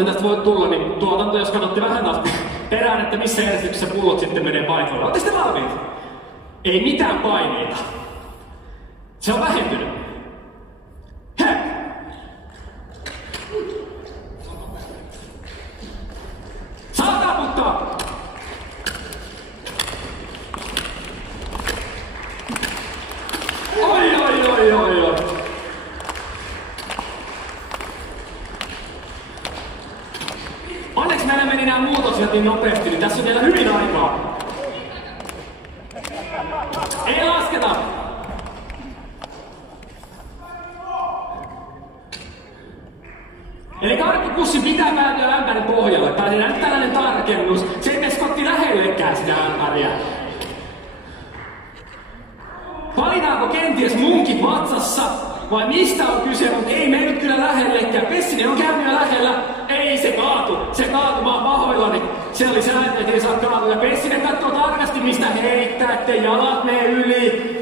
mitä tästä voi tulla, niin tuotanto, jos katsotte vähän taas perään, että missä järjestyksessä pullot sitten menee paikalle. Ootte sitten valmiit? Ei mitään paineita. Se on vähentynyt. Hei! Saa taputtaa! Oi, oi, oi, oi, oi. Onneksi meillä meni nämä muutokset niin nopeasti, niin tässä on vielä hyvin aikaa. Ei lasketa! Eli karkkipussi pitää päätyä ämpärin pohjalle. Tai nyt tällainen tarkennus. Se ei mene Skotti lähellekään sitä ämpäriä. Valitaanko kenties munkit vatsassa? Vai mistä on kyse, mutta ei mene nyt kyllä lähellekään. Pessinen on käynyt jo lähellä. Ei se kaatu. Se kaatu, mä oon pahoillani. Se oli sääntö, ettei saa kaatua. Ja Pessinen katsoo tarkasti, mistä heittää, ettei jalat mene yli.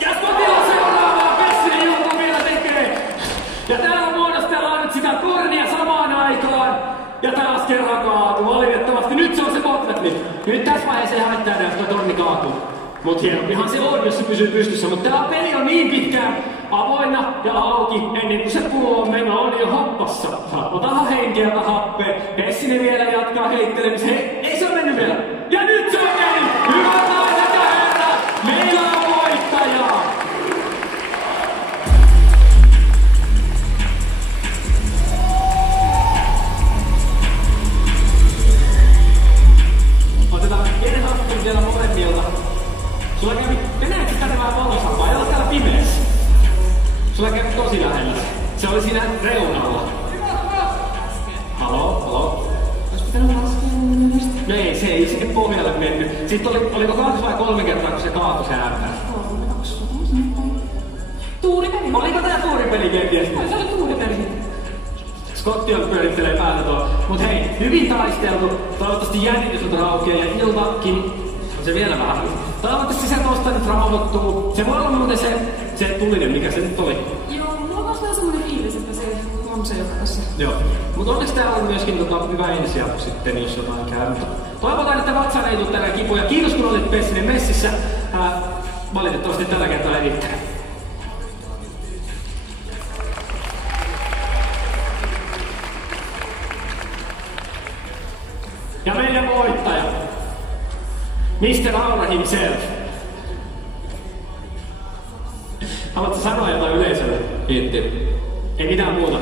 Ja Skotilla seuraavaa Pessinen joutuu vielä tekee. Ja täällä muodostellaan nyt sitä tornia samaan aikaan. Ja taas kerran kaatu. Valitettavasti nyt se on se botletli. Nyt tässä vaiheessa ei haittaa enää, jos torni kaatuu. Mut hienompihan se on, jos se pysyy pystyssä. Mutta tää peli on niin pitkään avoinna ja auki ennen kuin se pullon meno on jo hoppassa. Otahan henkeä ja happea. Pessinen vielä jatkaa heittelemistä. Hei, ei se ole mennyt vielä. Ja nyt se on mennyt! Hyvät naiset ja herrat! Meillä on voittaja! Otetaan pienen haastattelun vielä molemmilta. Sulla kävi, venäjäksi kätevää valosampaa, ei ole täällä pimeässä. Sulla kävi tosi lähellä. Se oli siinä reunalla. Halo, halo. Ois pitänyt laskea mun mielestä. No ei, se ei sinne pohjalle mennyt. Sitten oliko 2 vai 3 kertaa, kun se kaatui se ämpärä? 3, 2, tuuripeli. Oliko tää tuuripeli kenties? Se oli tuuripeli. Skotti on pyörittelee päällä tuolla. Mut hei, hyvin taisteltu. Toivottavasti jännitys on raukea ja iltakin. On se vielä vähän. Toivottavasti se tosta nyt rauhoittuu. Se voi olla muuten se tulinen, mikä se nyt oli. Joo, mulla on vasta vähän semmonen fiilis, että se on se joka tässä. Joo. Mut onneksi täällä on myöskin hyvä ensiapu sitten, jos jotain käy. Toivotaan, että vatsaan ei tule tällä kipuja. Kiitos kun olit Pessinen messissä. Valitettavasti tällä kertaa ei riittää. Ja meidän voittaja. Mr. Aura himself. Haluatko sanoa jotain yleisölle? Kiitti. Ei mitään muuta.